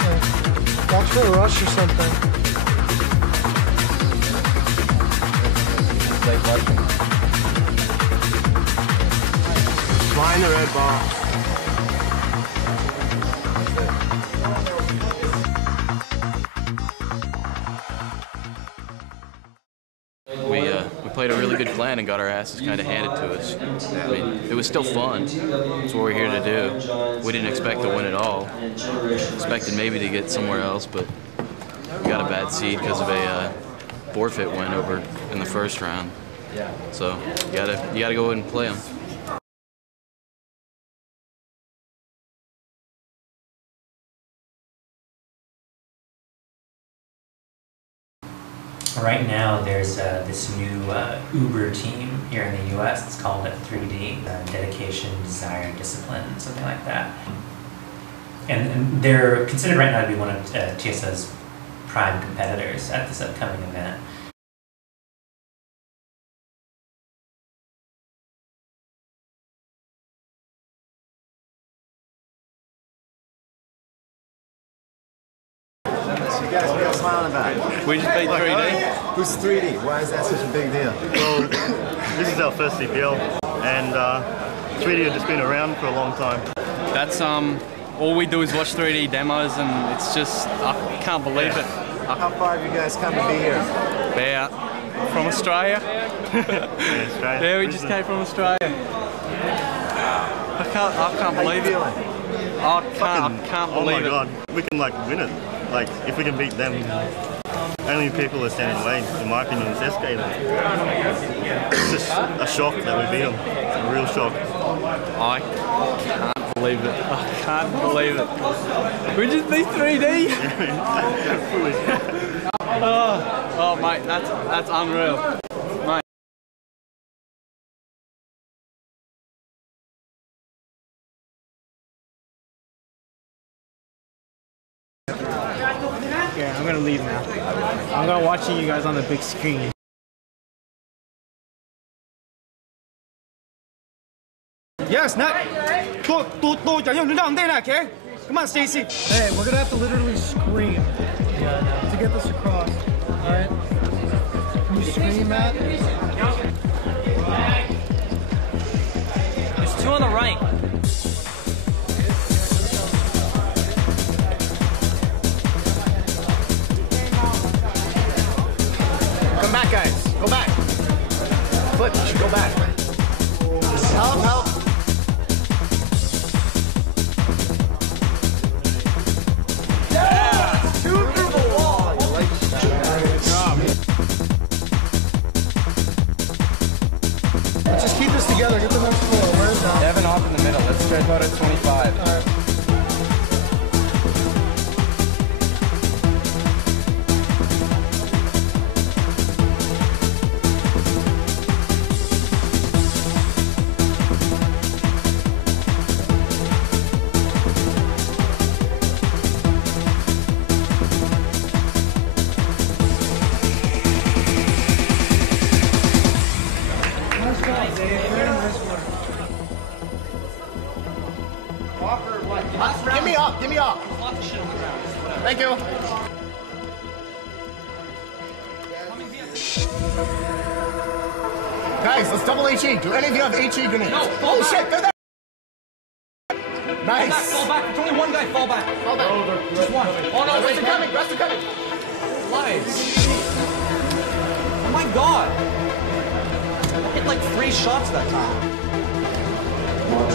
Yeah. Watch for a rush or something. Like rushing. Line the red ball. We played a really good plan and got our asses kind of handed to us. I mean, it was still fun. It's what we're here to do. We didn't expect to win at all. Expected maybe to get somewhere else, but we got a bad seed because of a forfeit win over in the first round. So you gotta go and play them. Right now, there's this new Uber team here in the U.S. It's called 3D, Dedication, Desire, Discipline, something like that. And they're considered right now to be one of TSO's prime competitors at this upcoming event. So you guys, what are you smiling about? We just beat 3D. Who's 3D? Why is that such a big deal? Well, this is our first CPL, and 3D have just been around for a long time. That's all we do is watch 3D demos, and it's just, I can't believe it. How far have you guys come to be here? About from Australia. Yeah, we just came from Australia. I can't believe it. I can't believe it. Oh my god, we can like win it. Like if we can beat them, only people are standing in the lane, in my opinion, is escalator. It's just a shock that we beat them. It's a real shock. I can't believe it. I can't believe it. We just beat 3D. Oh mate, that's unreal. Mate. Yeah, I'm gonna leave now. I'm gonna watching you guys on the big screen. Yes, Nat. Okay? Come on, Stacy. Hey, we're gonna have to literally scream to get this across. Alright? Can you scream, Matt? There's two on the right. Come back, guys. Go back. Flip, you should go back. this together. Get the next floor. Where is that? They have an off in the middle. Let's try out at 25. All right. Give me up. Thank you. Guys, let's double HE. Do any of you have HE grenades? No, holy shit, they're there. Nice. Fall back. There's only one guy. Fall back. Fall back. Just one. Oh no, rest are coming. Rest are coming. Lies. Oh my god. I hit like 3 shots that time.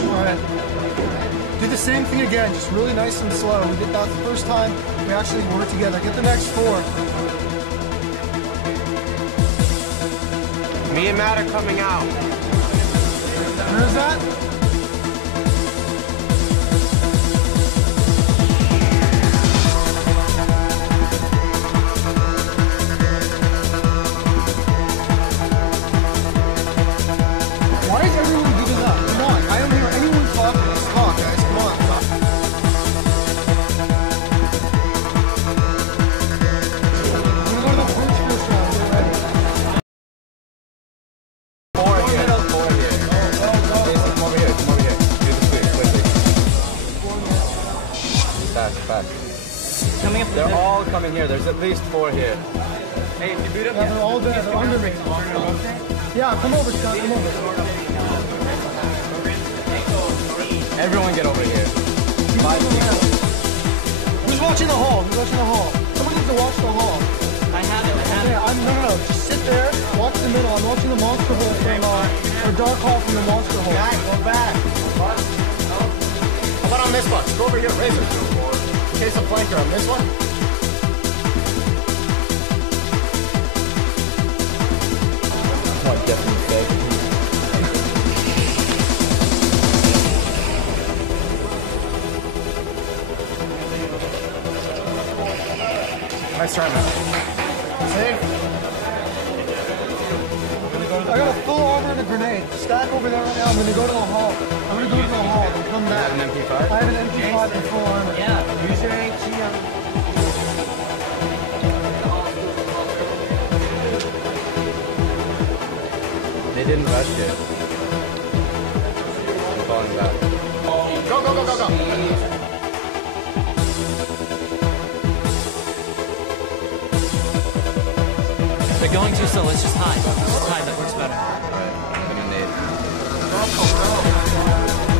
Alright. Do the same thing again, just really nice and slow. We did that the first time we actually worked together. Get the next 4. Me and Matt are coming out. Where is that? Why is everyone giving up? Come on, I don't hear anyone talking. Let's talk, guys. Come on. We're gonna go to the first round. Get ready. 4 here. Come over here. Come over here. Do the switch quickly. Fast. Coming up. They're all coming here. There's at least 4 here. Hey, if you boot up, Yeah, they're all there. They're under me. Yeah, come over, Scott. Come over. Everyone get over here. 5 people. Who's watching the hall? Someone needs to watch the hall. I have it. No. Just sit there, watch the middle. I'm watching the monster hole from, or dark hall from the monster hole. Go back. How about on this one? Go over here, Razor. In case of flanker on this one. Oh, definitely fake. Nice try, man. Safe. I got a full armor and a grenade. Stack over there right now. I'm gonna go to the hall. I'm gonna go to the hall and come back. You have an MP5? I have an MP5 and full armor. Yeah. Use your HE. They didn't rush it. I'm falling back. Go. They're going too slow. Let's just hide. That works better. Alright, I'm gonna nade.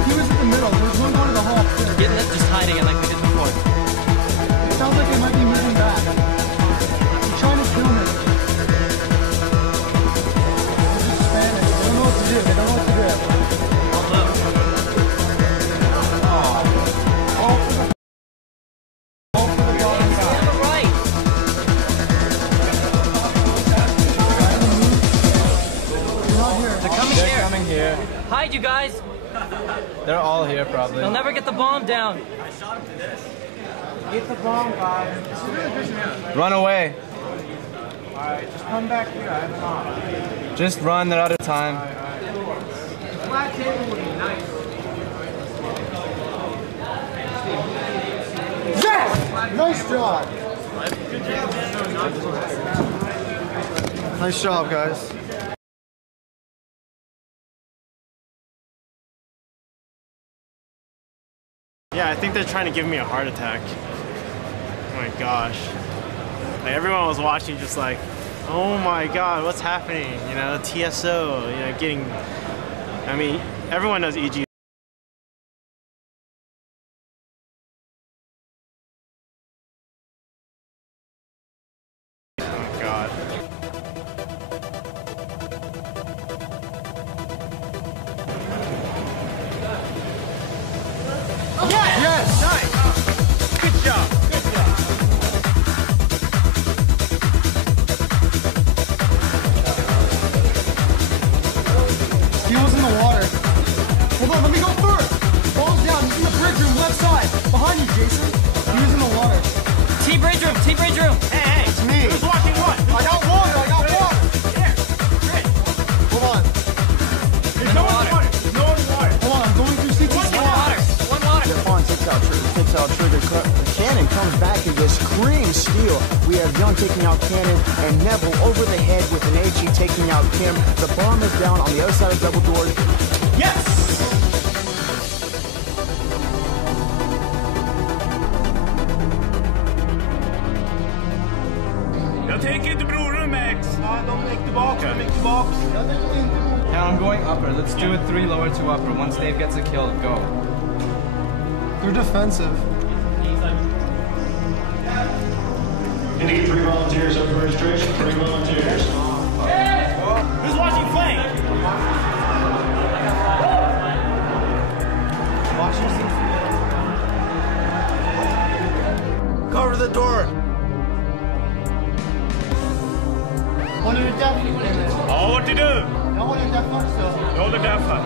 He was in the middle. There's one going to the hall. Just hiding it like we did before. It sounds like they might be moving back. They're trying to kill me. They're just spamming. They don't know what to do. They're coming here. Hide, you guys. They're all here, probably. They'll never get the bomb down. Get the bomb, guys. Run away. Alright, just come back here. I have an arm. Just run, they're out of time. Flat table would be nice. Yes! Nice job. Nice job, guys. Yeah, I think they're trying to give me a heart attack. Oh my gosh. Like everyone was watching just like, oh my god, what's happening? You know, TSO, you know, getting, I mean, everyone knows EG. Oh god. Yes! Nice! Good job! He was in the wall. on, let me go first. Ball's down, he's in the bridge room, left side. Behind you, Jason. He was in the water. T-bridge room, T-bridge room. Hey, It's me. Who's watching what? I got water, I got water. Here, Chris. Hold on. There's no water. There's no water. Hold on, I'm going through CT. One water. One water. Stefan takes out trigger. Cannon comes back and just screams steal. We have Young taking out Cannon and Neville over the head with an HE taking out Kim. The bomb is down on the other side of double doors. Yes! Jag tänker inte brorum Max. Ja, de gick tillbaka. Now I'm going upper. Let's do it 3 lower, 2 upper. Once Dave gets a kill, go. They're defensive. You need 3 volunteers up for registration. 3 volunteers. Who's watching flank? Cover the door. One of your deaf. Ja, what to do? Jag håller deaf också. Jag håller därför.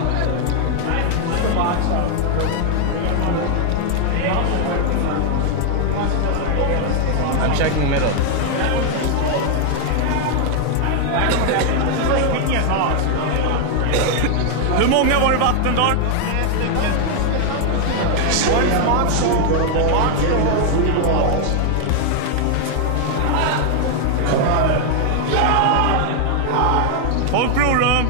I'm checking the middle. Hur många var det vatten då? Hold brorum.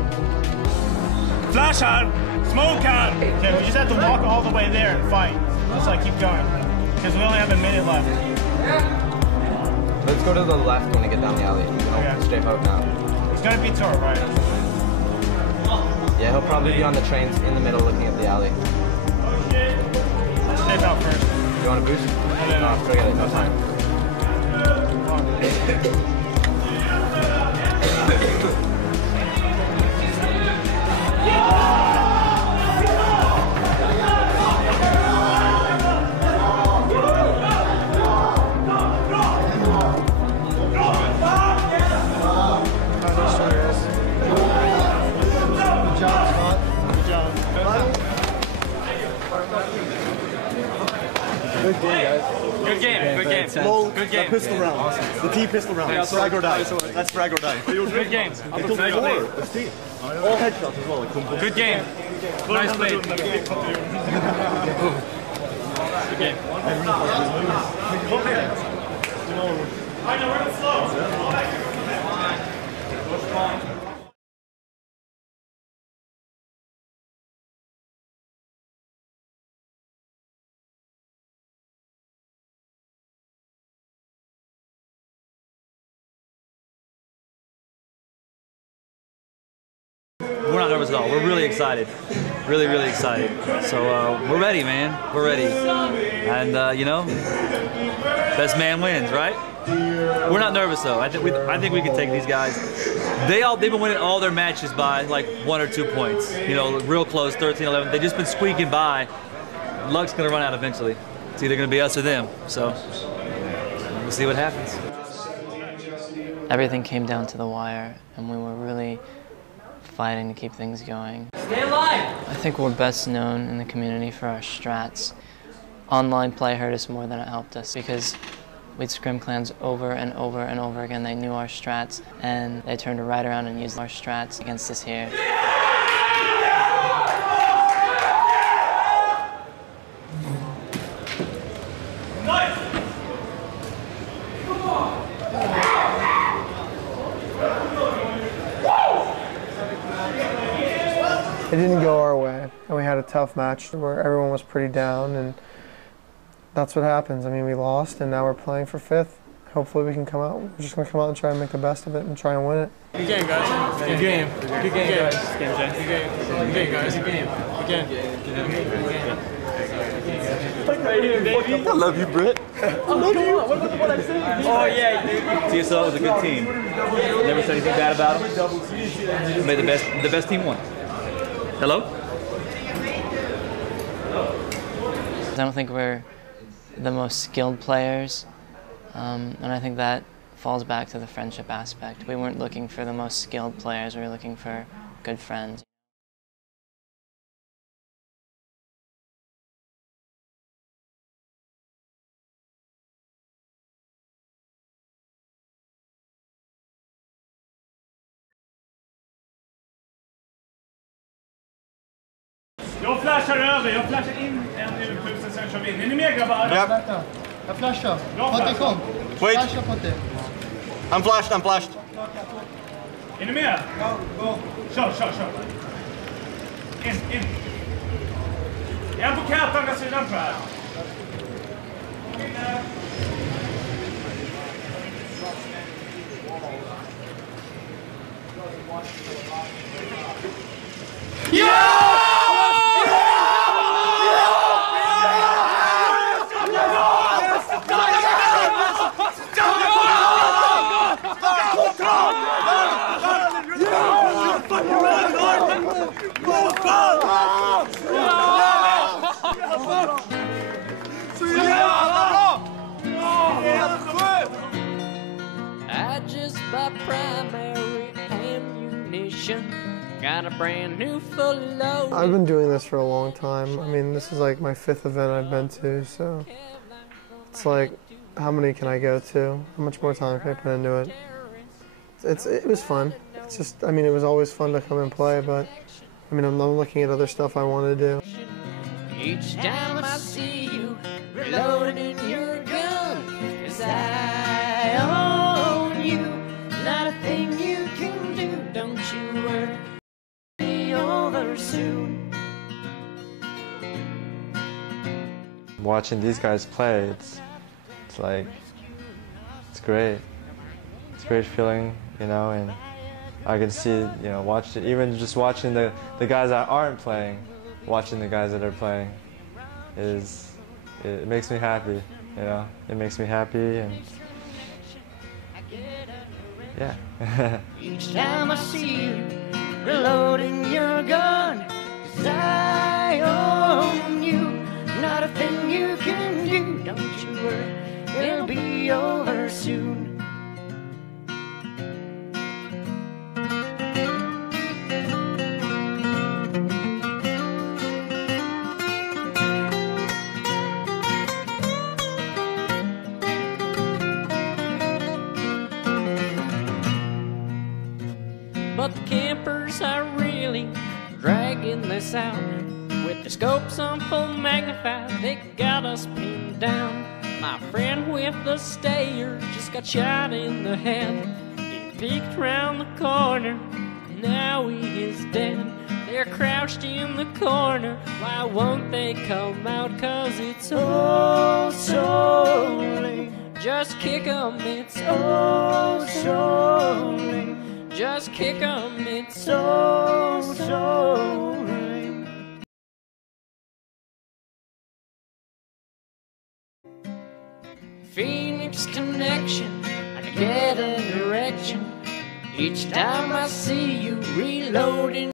Flash här. Smoke här. Okay, we just have to walk all the way there and fight. Just like keep going. Because we only have a minute left. Let's go to the left when we get down the alley. No, straight out now. It's gonna be to our right. Yeah, he'll probably be on the trains in the middle looking at the alley. Step out first. You want to boost? No, forget it. No time. Good game, guys. Good game, good game. Slow, Good game. pistol round. The T pistol round. That's frag or die. That's frag or die. Good game. It took 4. It's T. All headshots as well. Like, Good game. Nice play. Good game. I know we're slow. We're not nervous at all. We're really excited. Really, really excited. So we're ready, man. We're ready. And you know, best man wins, right? We're not nervous though. I think we can take these guys. They've been winning all their matches by like 1 or 2 points. You know, real close, 13-11. They've just been squeaking by. Luck's gonna run out eventually. It's either gonna be us or them. So we'll see what happens. Everything came down to the wire, and we were really fighting to keep things going. Stay alive! I think we're best known in the community for our strats. Online play hurt us more than it helped us because we'd scrim clans over and over and over again. They knew our strats, and they turned right around and used our strats against us here. It didn't go our way, and we had a tough match where everyone was pretty down, and that's what happens. I mean, we lost, and now we're playing for 5th. Hopefully we can come out. We're just going to come out and try and make the best of it and try and win it. Good game, guys. Good game. Good game, guys. Good game, Good game, guys. Good game. Good game. I love you, Britt. I love you. What about what I said? Oh yeah, dude. TSO was a good team. Never said anything bad about them. Made the best team won. Hello? I don't think we're the most skilled players, and I think that falls back to the friendship aspect. We weren't looking for the most skilled players, we were looking for good friends. Jag flashar över, jag flashar in en ur 1000 sen kör vi in. Är ni med grabbar? Ja. Jag flashar. Potte kom. Wait. Flasha Potte. I'm flashed. Är ni med? Go. Kör. In. En på kant andra sidan tror jag. I just bought primary ammunition. Got a brand new full load. I've been doing this for a long time. I mean, this is like my 5th event I've been to, so it's like, how many can I go to? How much more time can I put into it? It was fun. It's just, I mean, it was always fun to come and play, but I mean, I'm looking at other stuff I want to do. Each time I see you reloading your gun, 'cause I own you. Not a thing you can do, don't you worry. Be over soon. Watching these guys play, it's like, it's great. It's a great feeling, you know, and I can see, you know, even just watching the guys that aren't playing, watching the guys that are playing, it makes me happy, you know. It makes me happy, and yeah. Each time I see you reloading your gun, 'cause I own you. Not a thing you can do, don't you worry, it'll be over soon. But the campers are really dragging this out. With the scopes on full magnified, they got us pinned down. My friend with the stayer just got shot in the head. He peeked round the corner, now he is dead. They're crouched in the corner, why won't they come out? 'Cause it's oh so late. Just kick 'em, it's oh so late. Just kick 'em, it's so lame. Phoenix connection, I get an erection each time I see you reloading.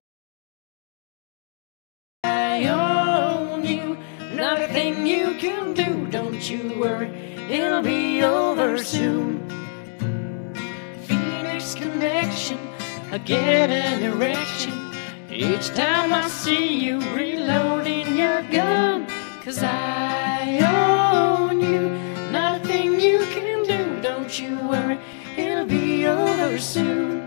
I own you, not a thing you can do, don't you worry, it'll be over soon. Phoenix connection, I get an erection each time I see you reloading your gun. 'Cause I own you, not a thing you can do, don't you worry, it'll be over soon.